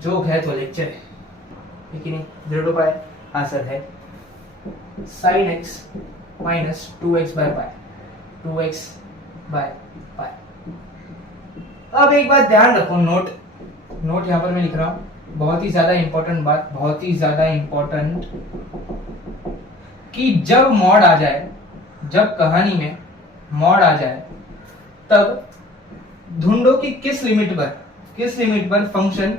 Joke है तो lecture है, लेकिन 0 to पाई आंसर है sin x minus 2x by pi, 2x by पाई। अब एक बात ध्यान रखो, नोट यहाँ पर मैं लिख रहा हूँ, बहुत ही ज्यादा इंपॉर्टेंट बात, बहुत ही ज्यादा इंपॉर्टेंट, कि जब मॉड आ जाए, जब कहानी में मॉड आ जाए, तब ढूंढो कि किस लिमिट पर फंक्शन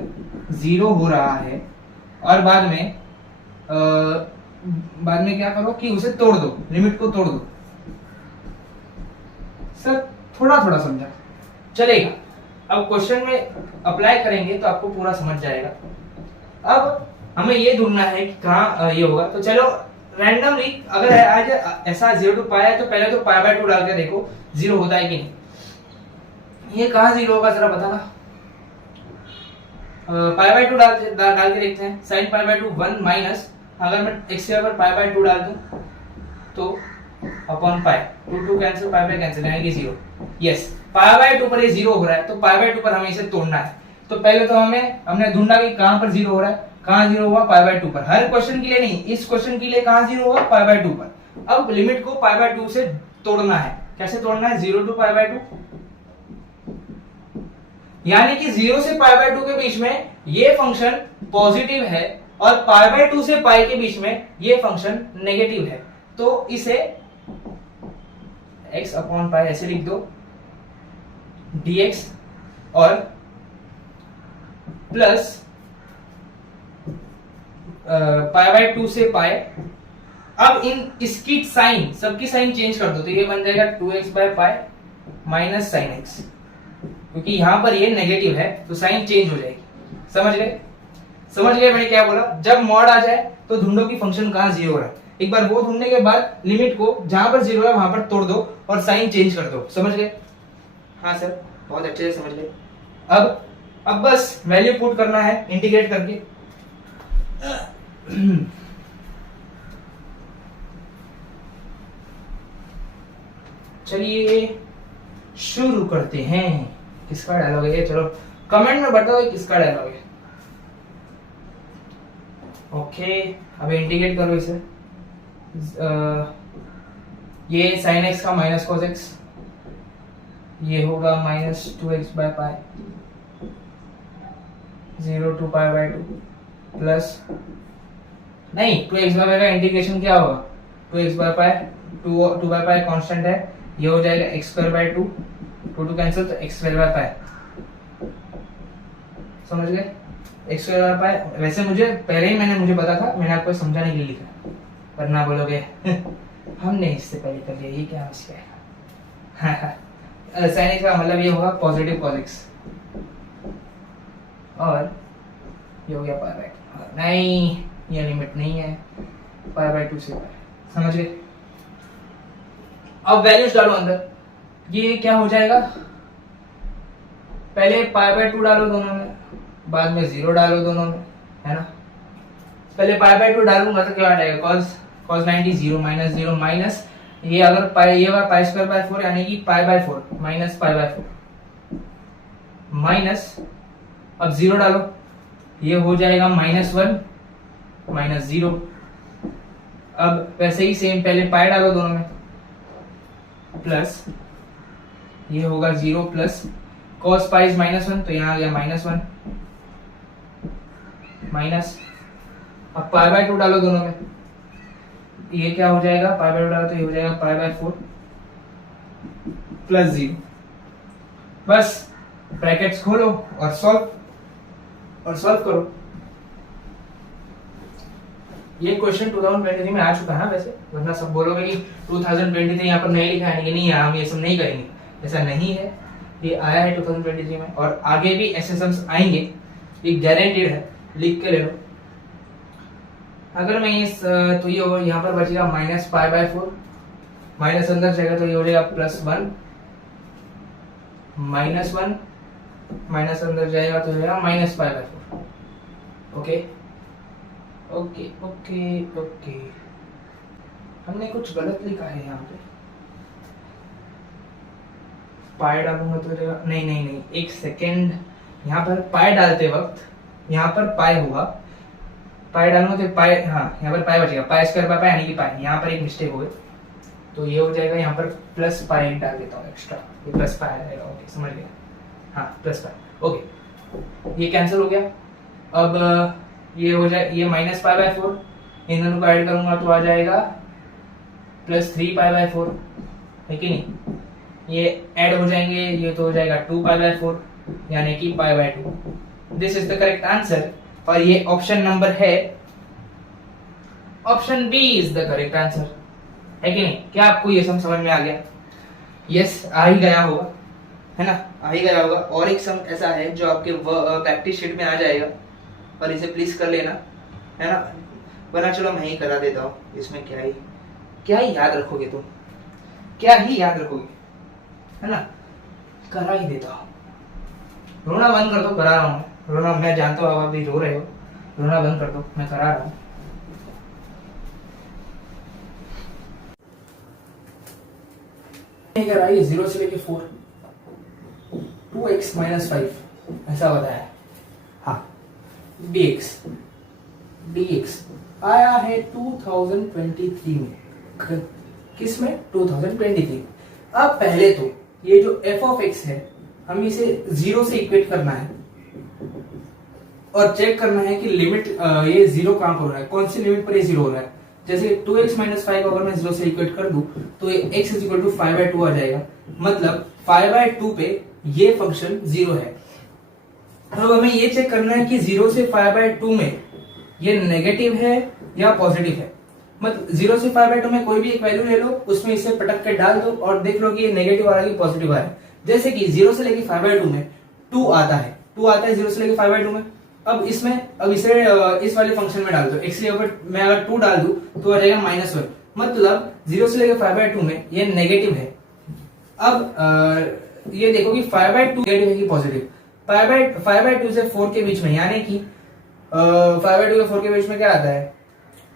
0 हो रहा है, और बाद में क्या करो कि उसे तोड़ दो, लिमिट को तोड़ दो। सर थोड़ा समझा चलेगा, अब क्वेश्चन में अप्लाई करेंगे तो आपको पूरा समझ जाएगा। अब हमें ये ढूंढना है कि कहाँ ये होगा, तो चलो रैंडमली, अगर आज ऐसा 0 to पाई है तो पहले तो पाई बाय 2 डाल के देखो 0 होता है कि नहीं। ये कहाँ 0 होगा जरा बताना। पाई बाय 2 डाल के देखते हैं। साइन पाई बाय 2 1 माइनस, अगर मैं x पर पाई बाय 2 डाल दूं तो upon pi, 2 cancel, pi by cancel, यानी कि 0। यस, पाई बाय 2 पर ये 0 हो रहा है, तो पाई बाय 2 पर हमें इसे तोड़ना है। तो पहले तो हमने ढूंढा कि कहां पर 0 हो रहा है, कहां 0 हुआ, पाई बाय 2 पर। हर क्वेश्चन के लिए नहीं, इस क्वेश्चन के लिए कहां 0 हुआ, पाई बाय 2 पर। अब लिमिट को पाई बाय 2 से तोड़ना है। कैसे तोड़ना है? 0 to पाई बाय 2, यानी कि 0 से पाई बाय 2 के बीच में ये फंक्शन पॉजिटिव है, और पाई बाय 2 से पाई के बीच में ये फंक्शन नेगेटिव है। तो इसे x अपॉन पाई ऐसे लिख दो, dx, और प्लस पाई बाय 2 से पाई। अब इसकी साइन, सबकी साइन चेंज कर दो, तो ये बन जाएगा 2x by pi minus sine x, क्योंकि यहां पर ये नेगेटिव है तो साइन चेंज हो जाएगी। समझ गए मैंने क्या बोला? जब मॉड आ जाए तो ढूंढो कि फंक्शन कहां 0 हो रहा है। एक बार वो ढूंढने के बाद लिमिट को जहां पर 0 है वहां पर तोड़ दो और साइन चेंज कर दो। समझ गए? हाँ सर, बहुत अच्छे से समझ गए। अब बस वैल्यू पुट करना है इंटीग्रेट करके। चलिए शुरू करते हैं। किसका डायलॉग है ये? चलो कमेंट में बताओ किसका डायलॉग है। ओके, अब इंटीग्रेट करो इसे। ये sin x का माइनस cos x, ये होगा minus 2x by pi, 0 to pi by 2 plus, नहीं 2x बाय पाई का इंटीग्रेशन क्या होगा? 2x by pi, 2 by pi constant है, ये हो जाएगा x स्क्वायर बाय 2, 2 कैंसिल, तो x स्क्वायर बाय पाई। समझ गए? x square by pi. वैसे मुझे पता था, मैंने आपको समझाने के लिए लिखा, वरना बोलोगे हमने इससे पहले कर लिया, ये क्या मसला है। sin x का मतलब ये होगा पॉजिटिव cos x, और ये हो गया पाई बाय 2। नहीं, ये लिमिट नहीं है, पाई बाय 2 से पाई। समझ गए? अब वैल्यूज डालो अंदर। ये क्या हो जाएगा? पहले पाई बाय 2 डालो दोनों में, बाद में 0 डालो दोनों में, है ना? पहले पाई बाय 2 डालूंगा तो क्या आ जाएगा? cos 90 0 माइनस 0 माइनस, ये अगर पाई, ये होगा पाई स्क्वायर बाय 4, यानी कि pi bye 4 minus pi by 4 minus, अब 0 डालो, ये हो जाएगा माइनस 1 माइनस 0। अब वैसे ही सेम, पहले पाई डालो दोनों में, प्लस ये होगा 0 प्लस cos पाई माइनस 1, तो यहाँ आ गया माइनस 1 माइनस, अब पाई बाय 2 डालो दोनों में, ये क्या हो जाएगा? पाई बाय 2 डालो तो ये हो जाएगा पाई बाय 4 प्लस 0। बस ब्रैकेट्स खोलो और सॉल्व करो। ये क्वेश्चन 2023 में आ चुका है वैसे, वरना सब बोलोगे कि 2023 यहाँ पर नहीं लिखा है, नहीं हम ये सब नहीं करेंगे। ऐसा नहीं है, ये आया है 2023 में, और आगे भी ऐसे सम्स आएंगे, ये गारंटीड है, लिख के ले लो। अगर मैं तो ये यहाँ पर बचेगा माइनस पाई बाय 4, माइनस अंदर जाएगा तो ये हो जाएगा प्लस 1 माइनस 1, माइनस अंदर जाएगा तो जाएगा minus pi by 4। Okay okay okay okay, हमने कुछ गलत लिखा है यहाँ पे। पाई डालूंगा तो जाएगा, नहीं, एक सेकेंड, यहाँ पर पाई डालते वक्त यहाँ पर पाई होगा, पाई डालूंगा तो पाई, हाँ यहाँ पर पाई बचेगा, पाई स्क्वायर बाय पाई यानी कि पाई, यहाँ पर एक मिस्टेक हो गई तो ये हो जाएगा यहाँ पर प्लस पाई डाल देता हूँ एक्स्ट्रा, ये प्लस पाई आएगा। ओके समझ गया, हाँ प्लस पाई। ओके ये कैंसिल हो गया। अब ये हो जाए, ये माइनस पाई बाय 4, इन दोनों को ऐड करूंगा तो आ जाएगा प्लस 3 पाई बाय 4, है कि नहीं। ये ऐड हो जाएंगे, ये तो हो जाएगा 2 पाई बाय 4 यानी कि pi by 2। This is the correct answer और ये ऑप्शन नंबर है, option B is the correct answer, है कि नहीं। क्या आपको ये सम समझ में आ गया? यस आ ही गया होगा, है ना, आ ही गया होगा। और एक सम ऐसा है जो आपके प्रैक्टिस शीट में आ जाएगा और इसे प्लीज कर लेना, है ना, वरना चलो मैं ही करा देता हूँ। इसमें क्या ही याद रखोगे तुम, क्या ही याद रखोगे, है ना, करा ही देता हूँ। रोना बंद कर दो, करा रहा हूँ। रोना, मैं जानता हूँ आप अभी रो रहे हो, रोना बंद कर दो, मैं करा रहा हूँ। ये 0 से लेके 4, 2x माइनस 5 ऐसा बताया, हाँ dx आया है 2023 में, किस में? 2023। अब पहले तो ये जो f ऑफ x है हम इसे 0 से इक्वेट करना है और चेक करना है कि लिमिट ये 0 कहां पर हो रहा है, कौन सी लिमिट पर ये 0 हो रहा है। जैसे 2x माइनस 5 अगर मैं 0 से इक्वेट कर दूं तो ये x इज इक्वल टू 5/2 आ जाएगा, मतलब 5/2 पे ये फंक्शन 0 है। अब हमें ये चेक करना है कि 0 से 5/2 में ये नेगेटिव है या पॉजिटिव है। मतलब 0 से 5/2 में कोई भी एक वैल्यू ले लो, उसमें इसे पटक के डाल दो और देख लो कि ये नेगेटिव आ रहा है कि पॉजिटिव आ रहा है। जैसे कि 0 से लेके 5/2 में 2 आता है, 0 से लेके 5/2 में। अब इसे इस वाले फंक्शन में डाल दो, x के ऊपर मैं अगर 2 डाल दूं तो आ जाएगा -1, मतलब 0 से लेके 5/2 में ये नेगेटिव है। अब ये देखो कि 5/2 नेगेटिव है कि पॉजिटिव। 5/2 से 4 के बीच में, यानी कि 5/2 से 4 के बीच में क्या आता है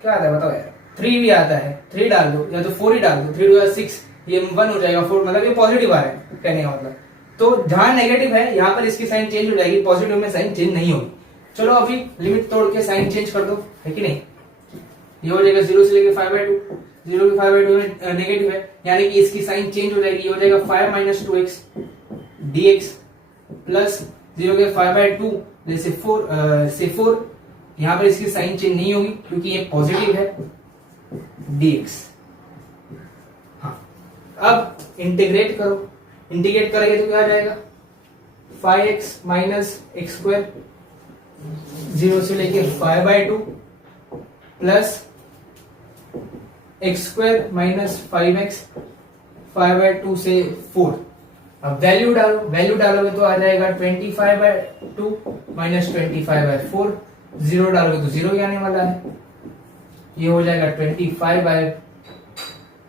बताओ यार, 3 भी आता है, 3 डाल दो या तो 4 ही डाल दो, 3 2 6, ये 1 हो जाएगा, 4 मतलब ये पॉजिटिव आ रहा है कहने का मतलब। तो जहां नेगेटिव है यहाँ पर इसकी साइन चेंज हो जाएगी, पॉजिटिव में साइन चेंज नहीं होगी। चलो अभी लिमिट तोड़ के साइन चेंज कर दो, है कि नहीं। ये हो जाएगा 0 से लेके 5/2, 0 के 5/2 में नेगेटिव है यानी कि इसकी साइन चेंज हो जाएगी, ये हो जाएगा 5 - 2x dx प्लस 0 के 5/2 जैसे 4 यहाँ पर इसकी साइन चेंज नहीं होगी क्योंकि ये पॉजिटिव है dx। हाँ अब इंटीग्रेट करो, इंटीग्रेट करेंगे तो क्या आ जाएगा 5x माइनस x², 0 से लेके 5/2 प्लस x² माइनस 5x, 5/2 से 4। अब वैल्यू डालोगे तो आ जाएगा 25/2 माइनस 25/4, 0 डालोगे तो 0 ही आने वाला है। ये हो जाएगा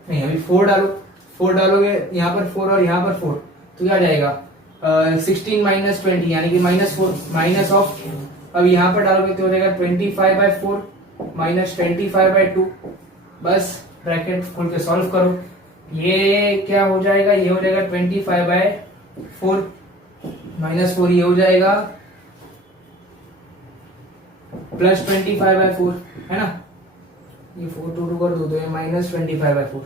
नहीं अभी 4 डालोगे, यहाँ पर 4 और यहाँ पर 4 तो क्या आ जाएगा 16 माइनस 20 यानी कि -4 माइनस ऑफ, अब यहाँ पर डालोगे तो हो जाएगा 25/4 माइनस 25/2। बस ब्रैकेट खोल के सॉल्व करो, ये क्या हो जाएगा, ये हो जाएगा 25/4 माइनस 4, ये हो जाएगा प्लस 25/4, है ना। ये 4 2 कर दो तो ये माइनस 25/4,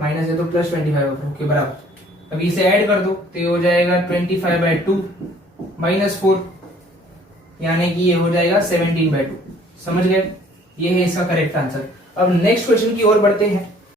माइनस है तो प्लस 25/4 के बराबर। अब इसे ऐड कर दो तो ये हो जाएगा 25/2 माइनस 4 यानी कि ये हो जाएगा 17/2। समझ गए, ये है इसका करेक्ट आंसर। अब नेक्स्ट क्वेश्चन की ओर बढ़ते हैं।